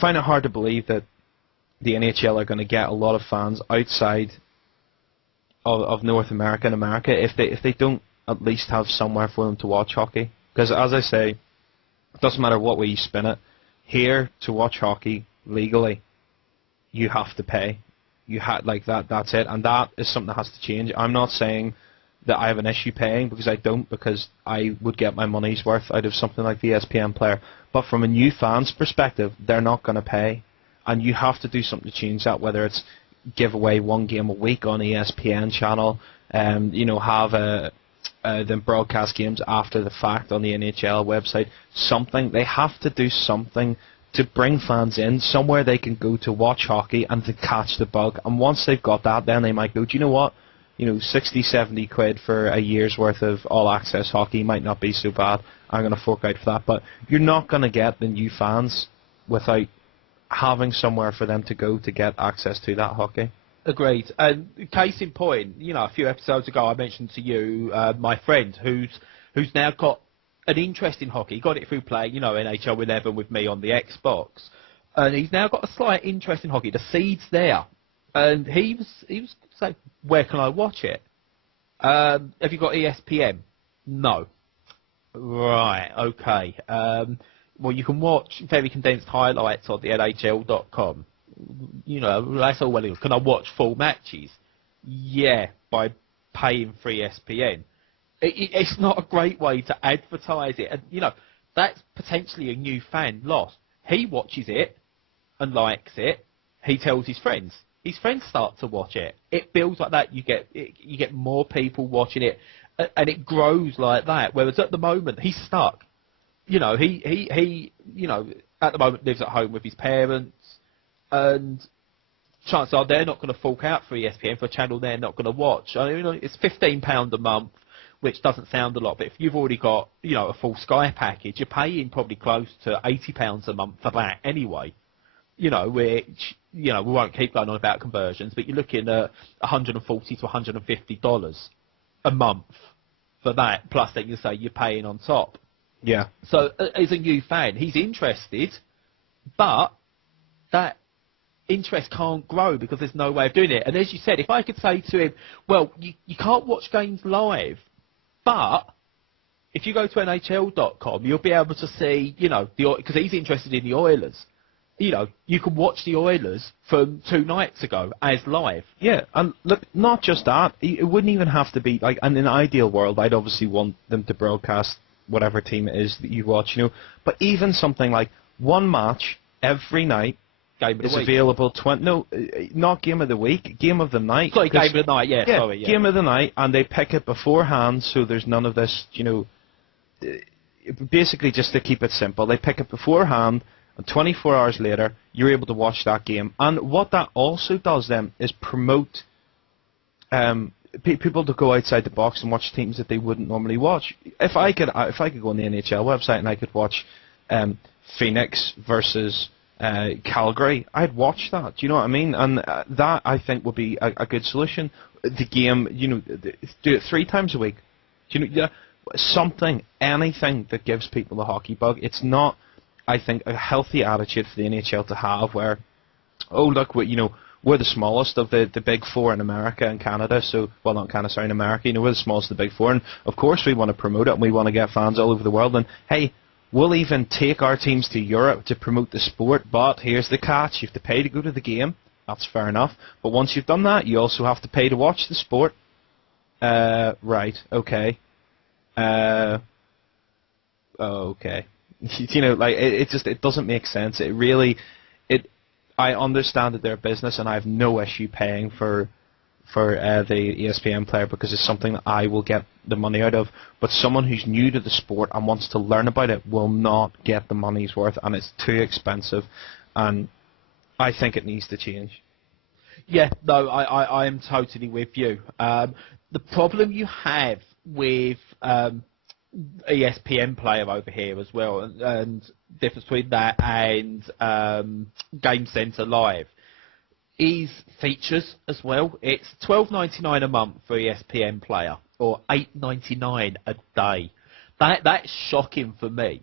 find it hard to believe that the NHL are going to get a lot of fans outside of North America and America if they don't at least have somewhere for them to watch hockey. Because as I say, it doesn't matter what way you spin it. Here, to watch hockey legally, you have to pay. Like that. That's it, and that is something that has to change. I'm not saying that I have an issue paying, because I don't, because I would get my money's worth out of something like the ESPN player. But from a new fan's perspective, they're not going to pay, and you have to do something to change that. Whether it's give away one game a week on ESPN channel, have them broadcast games after the fact on the NHL website. Something, they have to do something to bring fans in, somewhere they can go to watch hockey and to catch the bug. And once they've got that, then they might go, do you know what? 60, 70 quid for a year's worth of all-access hockey might not be so bad. I'm going to fork out for that. But you're not going to get the new fans without having somewhere for them to go to get access to that hockey. Agreed. And case in point, a few episodes ago I mentioned to you my friend who's now got an interest in hockey. He got it through playing, NHL with Evan with me on the Xbox, and he's now got a slight interest in hockey. The seed's there, and he was saying, "Where can I watch it? Have you got ESPN?" No. Right. Okay. Well, you can watch very condensed highlights on the NHL.com. That's all well and good. Can I watch full matches? Yeah, by paying for ESPN. It's not a great way to advertise it. And, that's potentially a new fan lost. He watches it and likes it. He tells his friends. His friends start to watch it. It builds like that. You get more people watching it, and it grows like that. Whereas at the moment, he's stuck. He at the moment lives at home with his parents, and chances are they're not going to fork out for ESPN for a channel they're not going to watch. It's £15 a month, which doesn't sound a lot, but if you've already got, a full Sky package, you're paying probably close to £80 a month for that anyway. Which, we won't keep going on about conversions, but you're looking at $140 to $150 a month for that, plus then you say you're paying on top. Yeah. So, as a new fan, he's interested, but that interest can't grow because there's no way of doing it. And as you said, if I could say to him, well, you can't watch games live, but if you go to NHL.com, you'll be able to see, because he's interested in the Oilers. You can watch the Oilers from 2 nights ago as live. Yeah, and look, not just that. It wouldn't even have to be, like, in an ideal world, I'd obviously want them to broadcast whatever team it is that you watch, But even something like one match every night is available. Not game of the week, game of the night. Sorry, game of the night. Yeah, sorry. Yeah. Game of the night, and they pick it beforehand, so there's none of this. Basically, just to keep it simple, they pick it beforehand, and 24 hours later, you're able to watch that game. And what that also does then is promote people to go outside the box and watch teams that they wouldn't normally watch. If I could go on the NHL website and I could watch Phoenix versus Calgary, I'd watch that. Do you know what I mean? And that, I think, would be a good solution. The game, do it 3 times a week. Something, anything that gives people the hockey bug. It's not, I think, a healthy attitude for the NHL to have where, oh, look, we're the smallest of the big 4 in America and Canada, in America, we're the smallest of the big 4, and of course we want to promote it and we want to get fans all over the world, and hey, we'll even take our teams to Europe to promote the sport, but here's the catch, you have to pay to go to the game. That's fair enough, but once you've done that, you also have to pay to watch the sport. Right, okay. Okay. It doesn't make sense. I understand that they're a business, and I have no issue paying for the ESPN player because it's something that I will get the money out of. But someone who's new to the sport and wants to learn about it will not get the money's worth, and it's too expensive. And I think it needs to change. Yeah, no, I am totally with you. The problem you have with ESPN player over here as well, and difference between that and Game Centre Live is features as well. It's $12.99 a month for ESPN player, or $8.99 a day. That's shocking for me.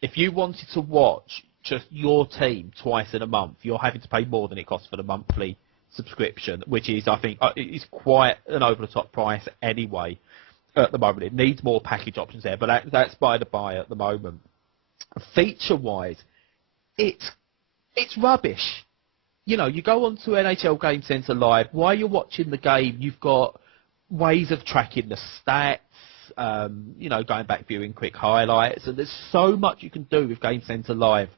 If you wanted to watch just your team twice in a month, you're having to pay more than it costs for the monthly subscription, which is, I think, is quite an over-the-top price anyway at the moment. It needs more package options there, but that's by the by at the moment. Feature-wise, it's rubbish. You know, you go onto NHL Game Centre Live, while you're watching the game, you've got ways of tracking the stats, you know, going back viewing quick highlights, and there's so much you can do with Game Centre Live,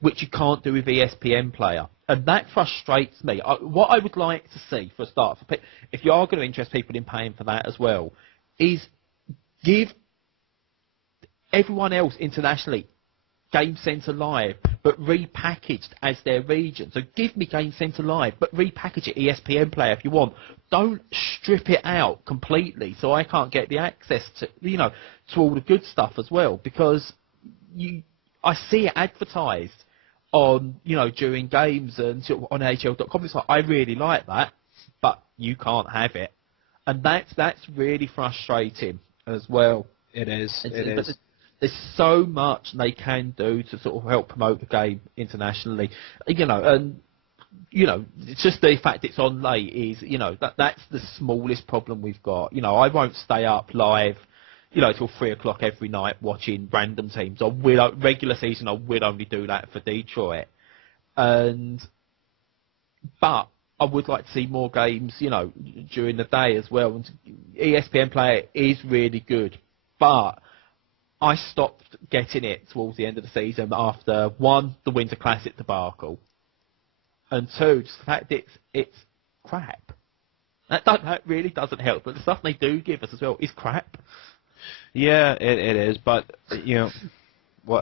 which you can't do with ESPN Player. And that frustrates me. What I would like to see, for a start, if you are going to interest people in paying for that as well, is give everyone else internationally Game Centre Live, but repackaged as their region. So give me Game Centre Live, but repackage it ESPN Player if you want. Don't strip it out completely so I can't get the access to, you know, to all the good stuff as well, because I see it advertised on, you know, during games and on AHL.com. It's like, I really like that, but you can't have it. And that's really frustrating as well. It is. There's so much they can do to sort of help promote the game internationally, you know, and you know, it's just the fact it's on late is, you know, that's the smallest problem we've got. You know, I won't stay up live, you know, till 3 o'clock every night watching random teams. Regular season, I will only do that for Detroit, but I would like to see more games, you know, during the day as well. And ESPN Player is really good, but I stopped getting it towards the end of the season after, one, the Winter Classic debacle, and two, just the fact it's crap. That really doesn't help, but the stuff they do give us as well is crap. Yeah, it is, but, you know,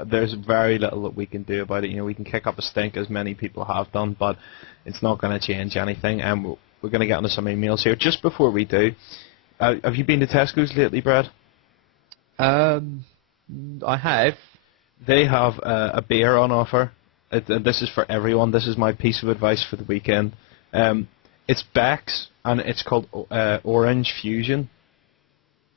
there's very little that we can do about it. You know, we can kick up a stink, as many people have done, but it's not going to change anything, and we're going to get onto some emails here. Just before we do, have you been to Tesco's lately, Brad? I have. They have a beer on offer. This is for everyone. This is my piece of advice for the weekend. It's Beck's, and it's called Orange Fusion.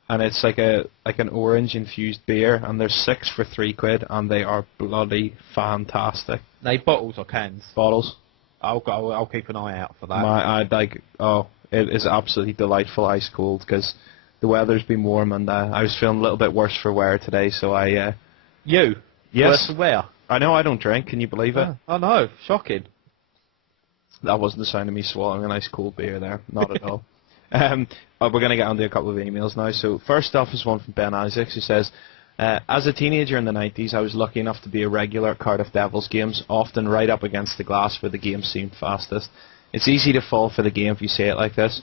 And it's like an orange infused beer, and there's 6 for £3, and they are bloody fantastic. They bottles or cans? Bottles. I'll keep an eye out for that. It is absolutely delightful, ice cold, because the weather's been warm, and I was feeling a little bit worse for wear today, so I... You? Yes. Worse for wear? I know, I don't drink, can you believe it? Oh no, shocking. That wasn't the sound of me swallowing a nice cold beer there, not at all. We're going to get onto a couple of emails now. So first off is one from Ben Isaacs, who says, as a teenager in the 90s, I was lucky enough to be a regular at Cardiff Devils games, often right up against the glass where the game seemed fastest. It's easy to fall for the game if you say it like this.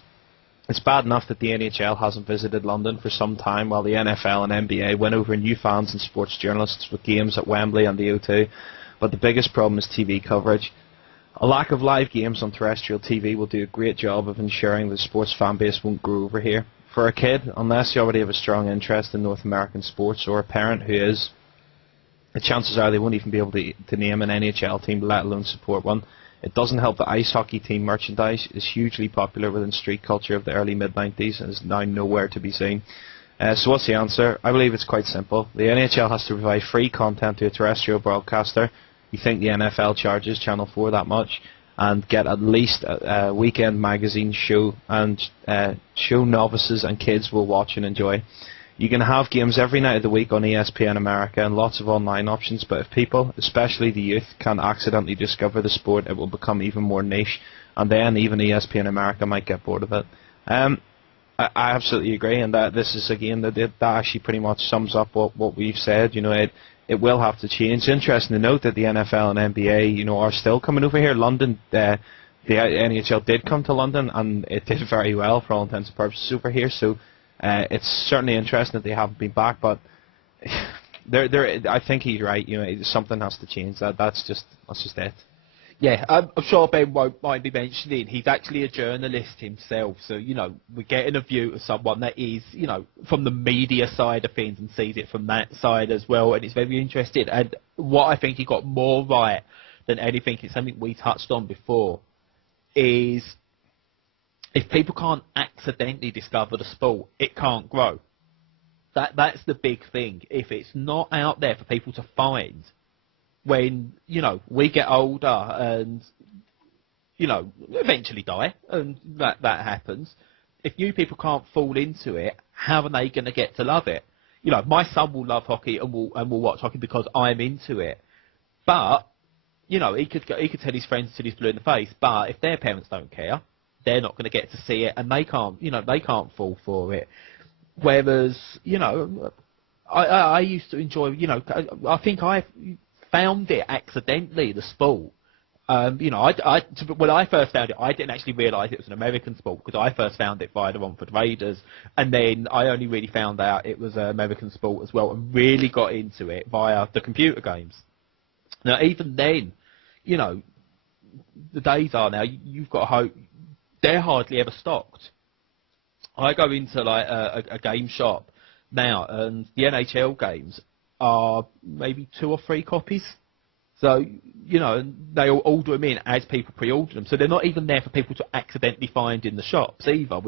It's bad enough that the NHL hasn't visited London for some time, while the NFL and NBA win over new fans and sports journalists with games at Wembley and the O2. But the biggest problem is TV coverage. A lack of live games on terrestrial TV will do a great job of ensuring the sports fan base won't grow over here. For a kid, unless you already have a strong interest in North American sports, or a parent who is, the chances are they won't even be able to name an NHL team, let alone support one. It doesn't help that ice hockey team merchandise is hugely popular within street culture of the early mid-90s and is now nowhere to be seen. So what's the answer? I believe it's quite simple. The NHL has to provide free content to a terrestrial broadcaster. You think the NFL charges Channel 4 that much, and get at least a weekend magazine show, and show novices and kids will watch and enjoy. You can have games every night of the week on ESPN America and lots of online options, but if people, especially the youth, can accidentally discover the sport, it will become even more niche, and then even ESPN America might get bored of it. I absolutely agree, and that this is, again, that actually pretty much sums up what we've said. You know, it will have to change. It's interesting to note that the NFL and NBA, you know, are still coming over here. London, the NHL did come to London, and it did very well for all intents and purposes over here. So it's certainly interesting that they haven't been back, but I think he's right. You know, something has to change. That's just it. Yeah, I'm sure Ben won't mind me mentioning he's actually a journalist himself, so, you know, we're getting a view of someone that is, you know, from the media side of things and sees it from that side as well, and it's very interesting. And what I think he got more right than anything, it's something we touched on before, is if people can't accidentally discover the sport, it can't grow. That's the big thing. If it's not out there for people to find, when, we get older and, eventually die, and that happens. If new people can't fall into it, how are they going to get to love it? My son will love hockey and will watch hockey because I'm into it. But, he could tell his friends till he's blue in the face, but if their parents don't care, they're not going to get to see it, and they can't fall for it. Whereas, I used to enjoy, I think I found it accidentally, the sport. When I first found it, I didn't actually realise it was an American sport, because I first found it via the Romford Raiders, and then I only really found out it was an American sport as well, and really got into it via the computer games. Now, even then, the days are now, you've got to hope, they're hardly ever stocked. I go into like a game shop now, and the NHL games are maybe 2 or 3 copies. So, they all order them in as people pre-order them. So they're not even there for people to accidentally find in the shops either,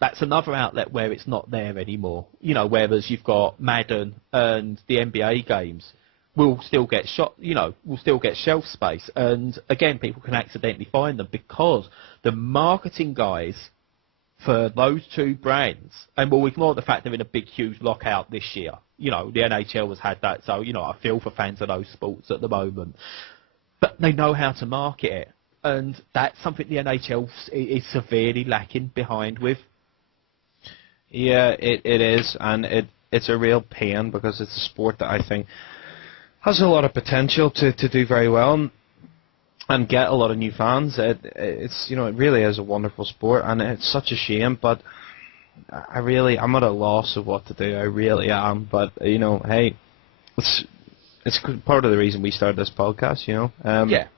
that's another outlet where it's not there anymore. Whereas you've got Madden and the NBA games will still get will still get shelf space. And again, people can accidentally find them because the marketing guys for those 2 brands, and we'll ignore the fact they're in a big, huge lockout this year. The NHL has had that, so, I feel for fans of those sports at the moment. But they know how to market it, and that's something the NHL is severely lacking behind with. Yeah, it is, and it's a real pain, because it's a sport that I think has a lot of potential to do very well and get a lot of new fans. It's it really is a wonderful sport, and it's such a shame, but I'm at a loss of what to do. I really am, but hey, it's part of the reason we started this podcast. Yeah.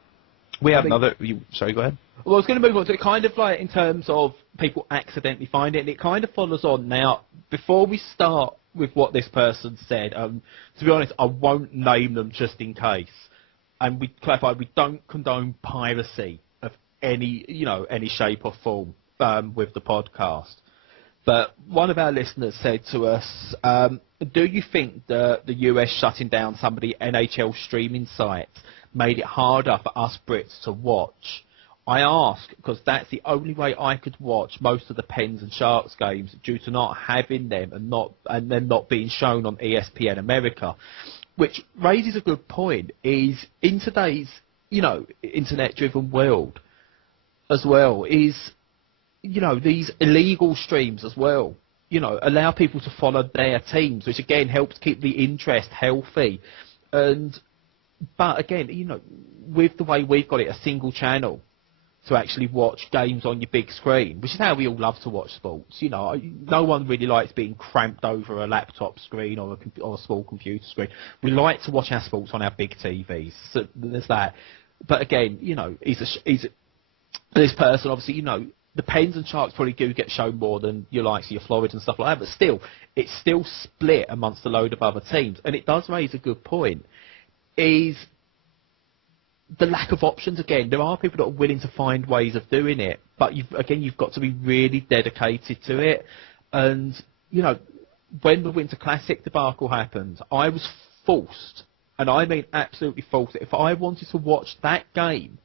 We have another. Sorry, go ahead. Well, I was going to move on to it, kind of like in terms of people accidentally find it, and it kind of follows on now. Before we start with what this person said, to be honest, I won't name them just in case. And we clarify, we don't condone piracy of any shape or form with the podcast. But one of our listeners said to us, do you think the US shutting down some of the NHL streaming sites made it harder for us Brits to watch? I ask because that's the only way I could watch most of the Pens and Sharks games, due to not having them and them not being shown on ESPN America. Which raises a good point, is in today's, internet-driven world as well, is, these illegal streams as well, allow people to follow their teams, which again helps keep the interest healthy. But again, with the way we've got it, a single channel to actually watch games on your big screen, which is how we all love to watch sports. No one really likes being cramped over a laptop screen or a small computer screen. We like to watch our sports on our big TVs. So there's that. But again, this person, obviously, the Pens and Sharks probably do get shown more than your likes of your Florida and stuff like that. But still, it's still split amongst a load of other teams. And it does raise a good point, is the lack of options. Again, there are people that are willing to find ways of doing it, but you've got to be really dedicated to it. And when the Winter Classic debacle happened, I was forced, and I mean absolutely forced. If I wanted to watch that game,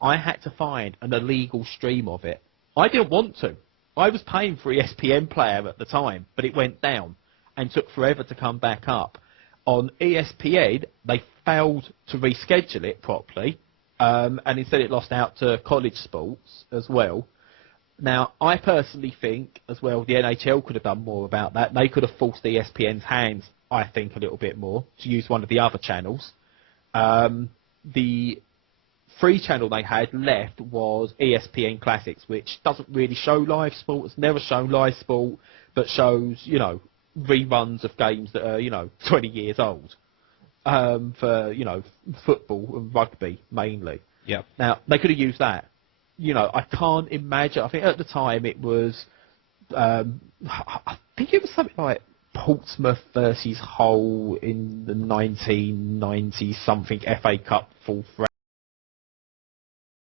I had to find an illegal stream of it. I didn't want to. I was paying for ESPN Player at the time, but it went down and took forever to come back up. On ESPN, they failed to reschedule it properly, and instead it lost out to college sports as well. Now, I personally think, as well, the NHL could have done more about that. They could have forced ESPN's hands, I think, a little bit more to use one of the other channels. The free channel they had left was ESPN Classics, which doesn't really show live sport. It's never shown live sport, but shows, reruns of games that are, 20 years old, for, football and rugby mainly. Yeah. Now, they could have used that. I can't imagine. I think at the time it was, I think it was something like Portsmouth versus Hull in the 1990 something FA Cup full